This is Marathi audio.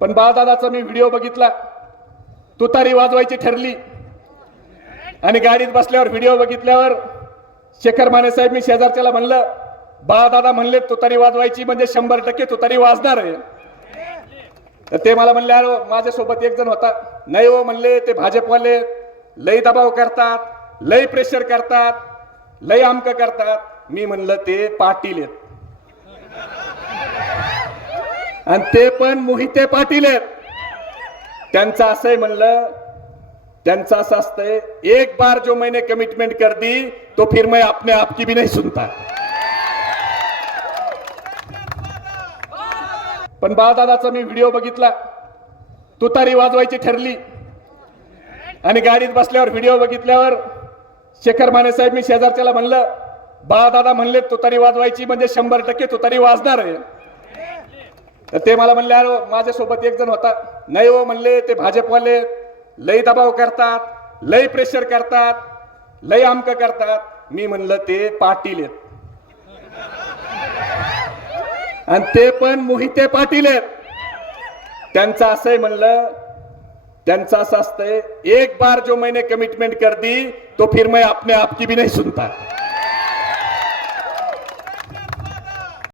पण बाळदादाचा मी व्हिडिओ बघितला. तुतारी वाजवायची ठरली. आणि गाडीत बसल्यावर व्हिडिओ बघितल्यावर शेखर माने साहेब मी शेजारच्याला म्हणलं बाळदादा म्हणले तुतारी वाजवायची म्हणजे शंभर टक्के तुतारी वाजणार आहे. तर ते मला म्हणले अरे हो, माझ्यासोबत एक जण होता. नाही हो म्हणले ते भाजपवाले लई दबाव करतात लई प्रेशर करतात लई आमक करतात. मी म्हणलं ते पाटील आहेत. आणि ते पण मोहिते पाटील आहेत. त्यांचं असंही म्हणलं त्यांचं असं असतंय एक बार जो मैंने कमिटमेंट कर दी तो फिर मैं अपने आप की भी नहीं सुनता. पण बाळदादाचा मी व्हिडिओ बघितला. तुतारी वाजवायची ठरली. आणि गाडीत बसल्यावर व्हिडिओ बघितल्यावर शेखर माने साहेब मी शेजारच्याला म्हणलं बाळदादा म्हणले तुतारी वाजवायची म्हणजे शंभर टक्के तुतारी वाजणार आहे. तर ते मला म्हणले अरे हो, माझ्यासोबत एक जण होता. नाही हो म्हणले ते भाजपवाले लई दबाव करतात लई प्रेशर करतात लई अमक करतात. मी म्हणलं ते पाटील आहेत. आणि ते पण मोहिते पाटील आहेत. त्यांचं असंही म्हणलं त्यांचं असं असतंय एक बार जो मैंने कमिटमेंट कर दी तो फिर मैं अपने आप की भी नहीं सुनता.